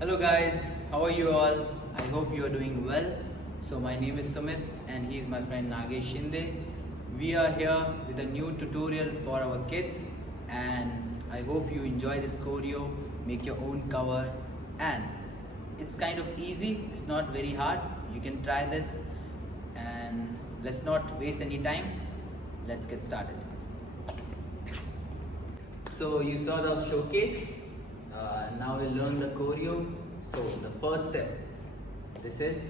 Hello guys, how are you all? I hope you are doing well. So my name is Sumit and he is my friend Nagesh Shinde. We are here with a new tutorial for our kids and I hope you enjoy this choreo, make your own cover and it's kind of easy, it's not very hard. You can try this and let's not waste any time. Let's get started. So you saw the showcase. Now we'll learn the choreo. So the first step, this is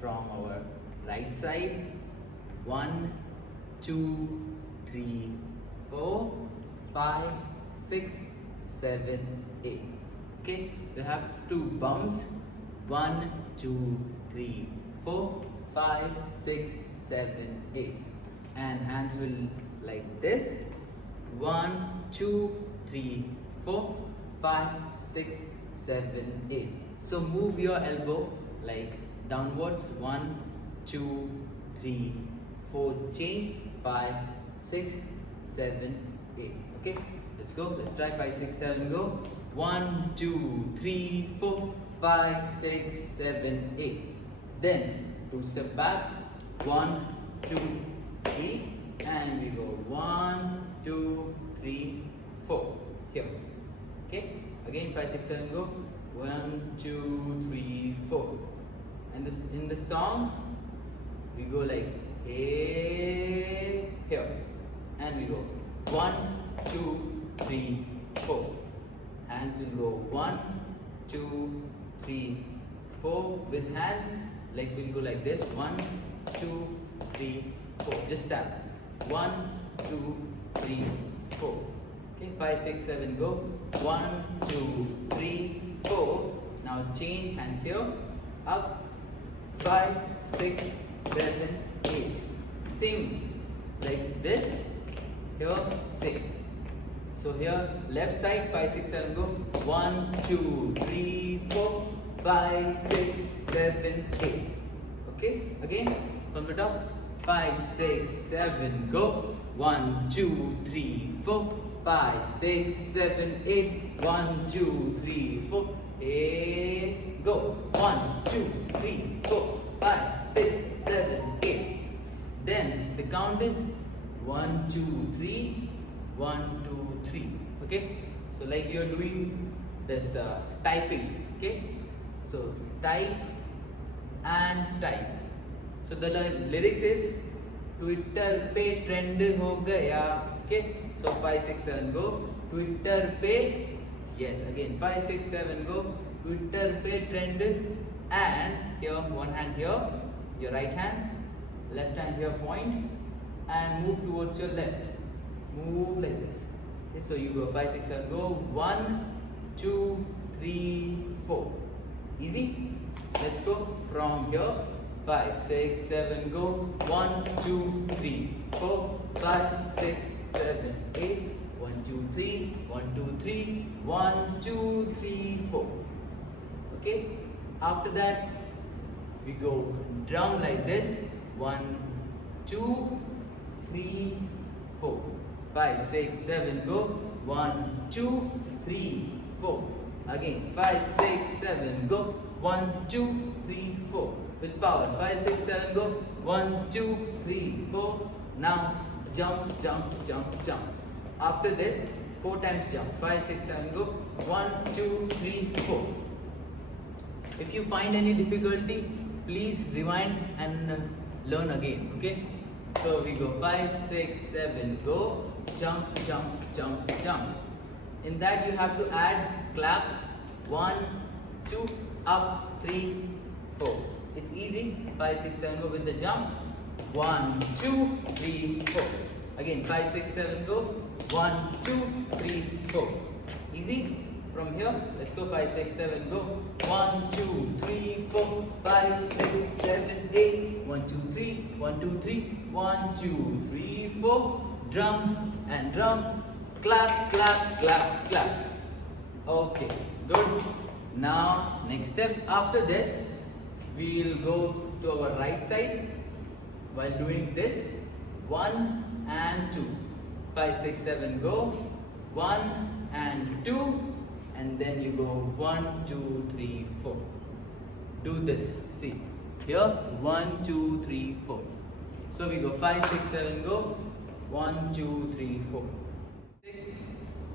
from our right side. 1, 2, 3, 4, 5, 6, 7, 8. Okay, we have to bounce. 1, 2, 3, 4, 5, 6, 7, 8. And hands will like this. 1, 2, 3, 4, 5, 6, 7, 8. So move your elbow like downwards. 1, 2, 3, 4. Chain. 5, 6, 7, 8. Okay, let's go. Let's try 5, 6, 7. Go. 1, 2, 3, 4, 5, 6, 7, 8. Then 2 step back. 1, 2, 3, and we go 1, 2, 3, 4. Here. Okay, again 5, 6, 7, go. 1, 2, 3, 4. And this in the song we go like hey here, and we go 1, 2, 3, 4. Hands will go 1, 2, 3, 4. With hands, legs will go like this. 1, 2, 3, 4. Just tap. 1, 2, 3, 4. Okay, 5, 6, 7, go. 1, 2, 3, 4. Now change hands here. Up. 5, 6, 7, 8. Sing like this. Here, sing. So here, left side, 5, 6, 7, go. 1, 2, 3, 4, 5, 6, 7, 8. Okay, again from the top. 5, 6, 7, go. 1, 2, 3, 4, 5, 6, 7, 8. 1, 2, 3, 4. Hey, go. 1, 2, 3, 4, 5, 6, 7, 8. Then the count is 1, 2, 3, 1, 2, 3. Okay, so like you're doing this typing. Okay, so type and type. So the lyrics is Twitter पे trend हो गया. Okay, so 5, 6, 7, go. Twitter पे, yes, again 5, 6, 7, go. Twitter पे trend, and here one hand here, your right hand, left hand here point, and move towards your left. Move like this. Okay, so you go 5, 6, 7, go. 1, 2, 3, 4. Easy. Let's go from here. 5, 6, 7, go. 1, 2, 3, 4, 5, 6, 7, 8. 1, 2, 3, 1, 2, 3, 1, 2, 3, 4. Okay. After that, we go drum like this. 1, 2, 3, 4. 5, 6, 7, go. 1, 2, 3, 4. Again 5, 6, 7, go. 1, 2, 3, 4. With power. 5, 6, 7, go. 1, 2, 3, 4. Now jump, jump, jump, jump. After this, 4 times jump. 5, 6, 7, go. 1, 2, 3, 4. If you find any difficulty, please rewind and learn again. Okay. So we go 5, 6, 7, go. Jump, jump, jump, jump. In that you have to add clap. 1, 2, up, 3, 4. It's easy. 5, 6, 7, go with the jump. 1, 2, 3, 4. Again 5, 6, 7, go. 1, 2, 3, 4. Easy. From here, let's go 5, 6, 7, go. 1, 2, 3, 4, 5, 6, 7, 8. 1, 2, 3, 1, 2, 3, 1, 2, 3, 4. Drum and drum. Clap, clap, clap, clap. Okay, good. Now, next step. After this, we will go to our right side while doing this. 1 and 2. 5, 6, 7, go. 1 and 2 and then you go 1, 2, 3, 4. Do this. See here, 1, 2, 3, 4. So we go 5, 6, 7. Go 1, 2, 3, 4.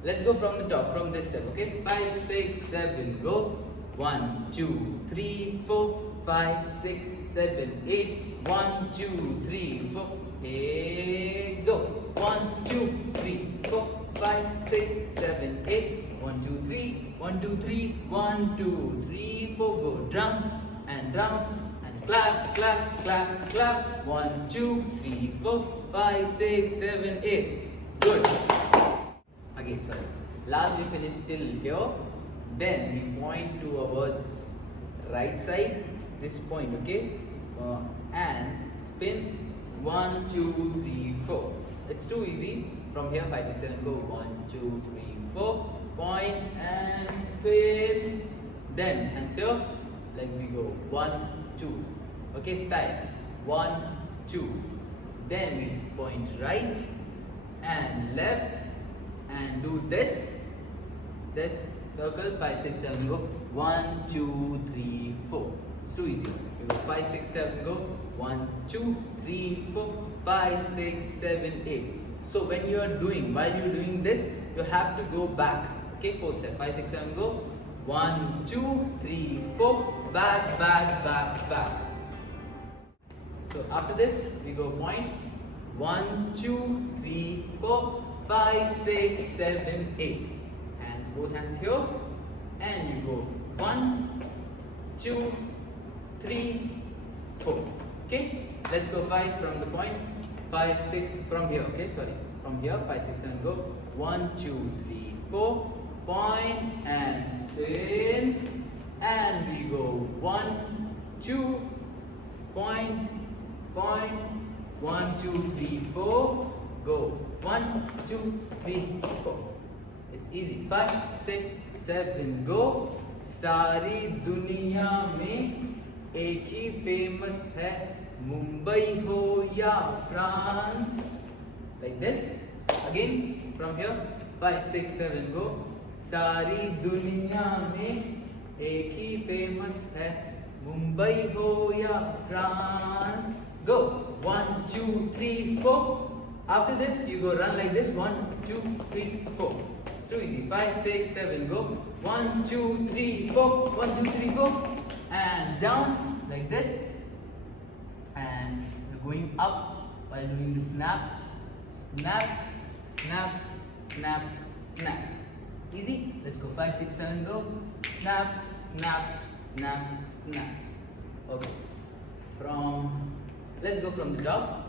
Let's go from the top, from this step. Okay, 5, 6, 7. Go 1, 2, 3, 4. 5, 6, 7, 8. 1, 2, 3, 4. Hey, go 1, 2, 3, 4. 5, 6, 7, 8. 1, 2, 3. 1, 2, 3. 1, 2, 3, 4. Go drum and clap, clap, clap, clap. 1, 2, 3, 4. 5, 6, 7, 8. Good. Again, sorry. Last we finished till here. Then we point towards right side. This point, okay, and spin 1, 2, 3, 4. It's too easy. From here 5, 6, 7. Go 1, 2, 3, 4. Point and spin. Then hands here, like we go 1, 2. Okay, style 1, 2. Then we point right and left and do this circle 5, 6, 7. Go 1, 2, 3, 4. It's too easy. You go 5, 6, 7. Go 1, 2, 3, 4. 5, 6, 7, 8. So when you are doing, while you are doing this, you have to go back. Okay, 4 step. 5, 6, 7. Go 1, 2, 3, 4. Back, back, back, back. So after this, we go point 1, 2, 3, 4. 5, 6, 7, 8. Hands, both hands here, and you go 1, 2, 3, 4. Okay, let's go 5 from the point. 5, 6 from here. Okay, sorry, from here 5, 6, 7. Go 1, 2, 3, 4. Point and spin, and we go 1, 2. Point. 1, 2, 3, 4. Go 1, 2, 3, 4. It's easy. 5, 6, 7. Go. सारी दुनिया में एक ही famous है, मुंबई हो या France. Like this. Again from here 5, 6, 7. Go. सारी दुनिया में एक ही फेमस है, मुंबई हो या France. Go 1, 2, 3, 4. After this, you go run like this 1, 2, 3, 4. It's too easy. 5, 6, 7. Go 1, 2, 3, 4. 1, 2, 3, 4. And down like this. And you're going up while doing the snap. Snap, snap, snap, snap. Easy. Let's go 5, 6, 7. Go. Snap, snap, snap, snap. Okay. Let's go from the top.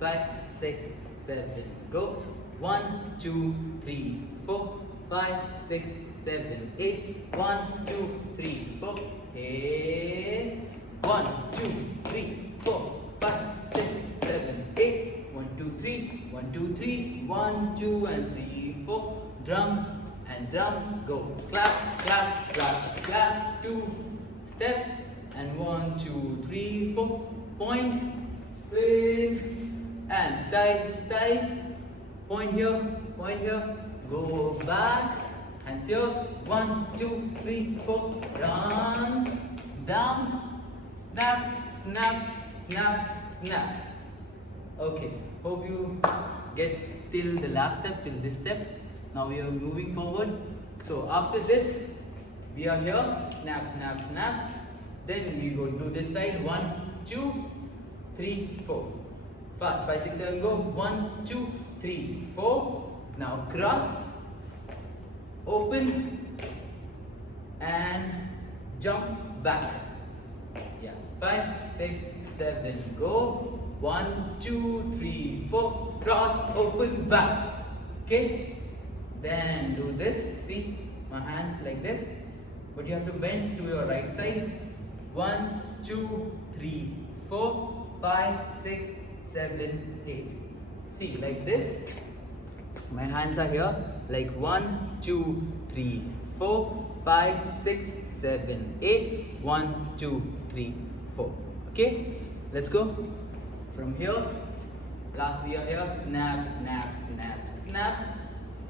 5, 6, 7. Go. 1, 2, 3, 4. 5, 6, 7, 8. 1, 2, 3, 4. Hey. 1, 2, 3, 4. 5, 6, 7, 8. 1, 2, 3. 1, 2, 3. 1, 2, and 3, 4. Drum and drum. Go. Clap, clap, clap, clap. 2 steps. And 1, 2, 3, 4. Point. Spin. And style. Point here. Go back. Hands here. 1, 2, 3, 4. Run. Down. Snap, snap, snap, snap. Okay. Hope you get till the last step, till this step. Now we are moving forward. So after this, we are here. Snap, snap, snap. Then we go to this side. 1, 2, 3, 4. Fast. 5, 6, 7. Go. 1, 2, 3, 4. Now cross. Open. And jump back. Yeah. 5, 6, 7. Go. 1, 2, 3, 4. Cross. Open. Back. Okay. Then do this. See my hands like this. But you have to bend to your right side. 1, 2, 3, 4, 5, 6, 7, 8. See, like this. My hands are here. Like 1, 2, 3, 4, 5, 6, 7, 8. 1, 2, 3, 4. Okay? Let's go. From here. Last we are here. Snap, snap, snap, snap.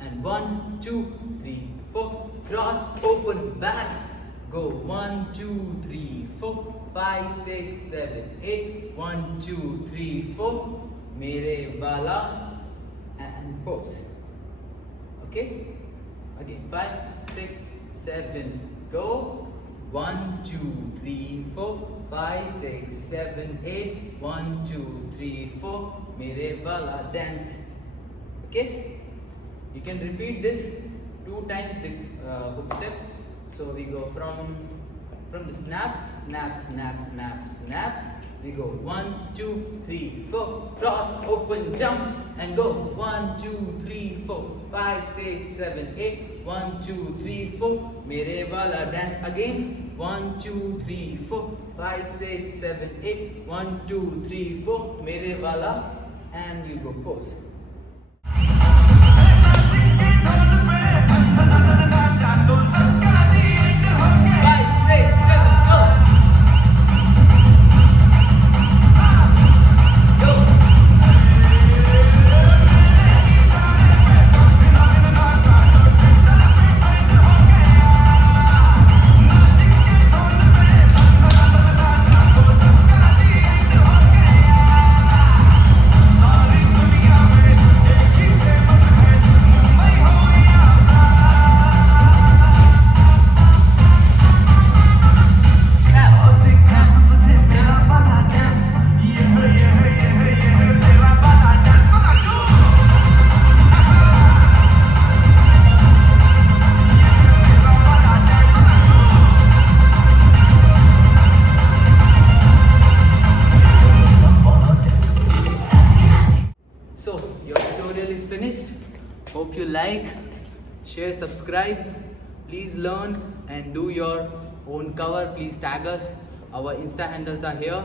And 1, 2, 3, 4. Cross, open, back. Go 1, 2, 3, 4, 5, 6, 7, 8. 1, 2, 3, 4. Mere wala and pose. Okay? Again 5, 6, 7. Go. 1, 2, 3, 4, 5, 6, 7, 8. 1, 2, 3, 4. Mere wala dance. Okay? You can repeat this 2 times this hook step. So we go from the snap, snap, snap, snap, snap. We go 1, 2, 3, 4. Cross, open, jump, and go 1, 2, 3, 4, 5, 6, 7, 8. 1, 2, 3, 4. Mere wala dance again. 1, 2, 3, 4, 5, 6, 7, 8. 1, 2, 3, 4. Mere wala, and you go pose. 5, 6, 7, go. So your tutorial is finished. Hope you like, share, subscribe. Please learn and do your own cover. Please tag us. Our Insta handles are here.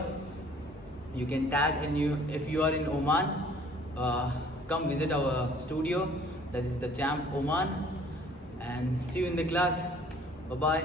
You can tag, and if you are in Oman, come visit our studio. That is the Champ Oman. And see you in the class. Bye bye.